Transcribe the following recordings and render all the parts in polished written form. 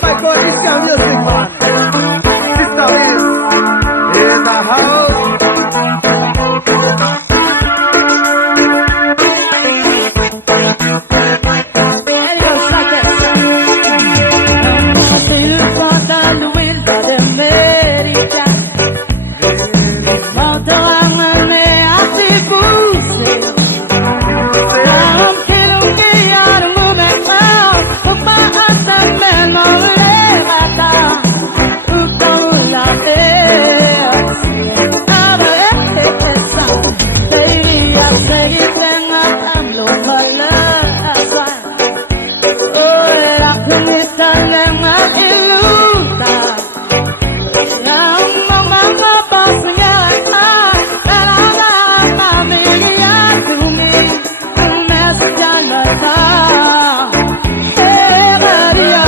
Fight for this young music, man. Sister is in the house. And it goes like this. Il porta lui de America. Monteranno me a ti busse. I'm killing me out of movement now. But my husband man no levata. Utola esa. Baby, I say it and I'm no malasa. Oh, la penita lema iluta. Now, mama, boss, yeah, mami, yeah, to me, message on the top. Hey, Maria,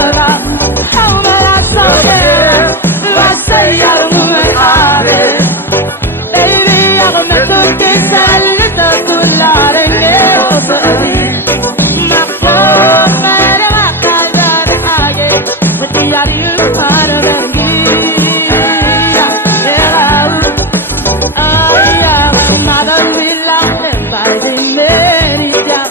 how much I saw it. I say, I don't know my heart. Baby, I'm a good design, little good lot, and yeah, so my clothes, man, but the idea part of me. Mother will love by the media.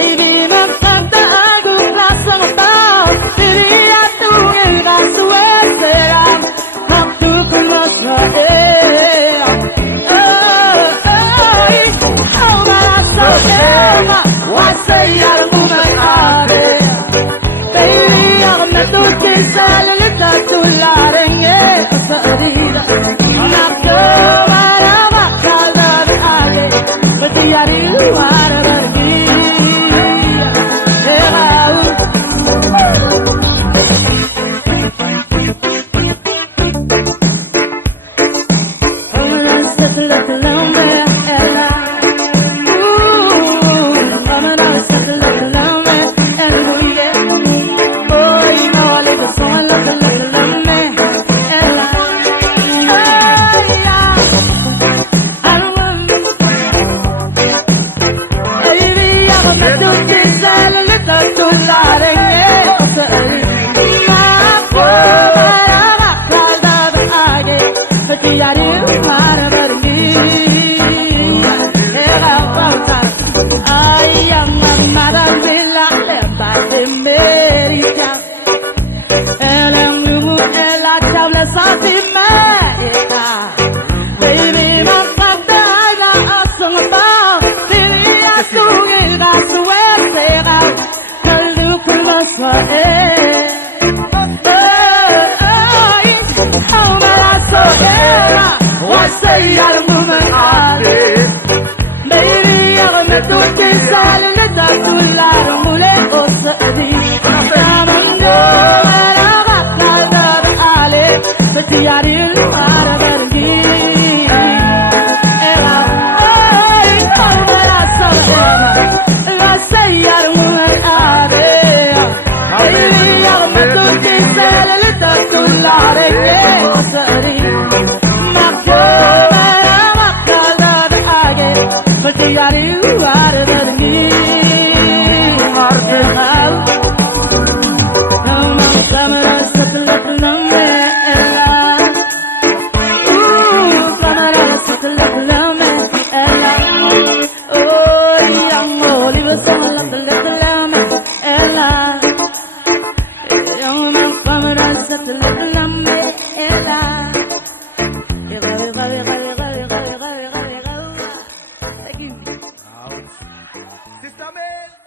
Baby, I'm Santa Agu, class of about. Syria to Ilgas, where I'm not too close. How about I saw why say I'm my heart? Baby, I'm not too distant. Tularenge sarida nakko marama kalar ale batiyari warargi erau Sister Man.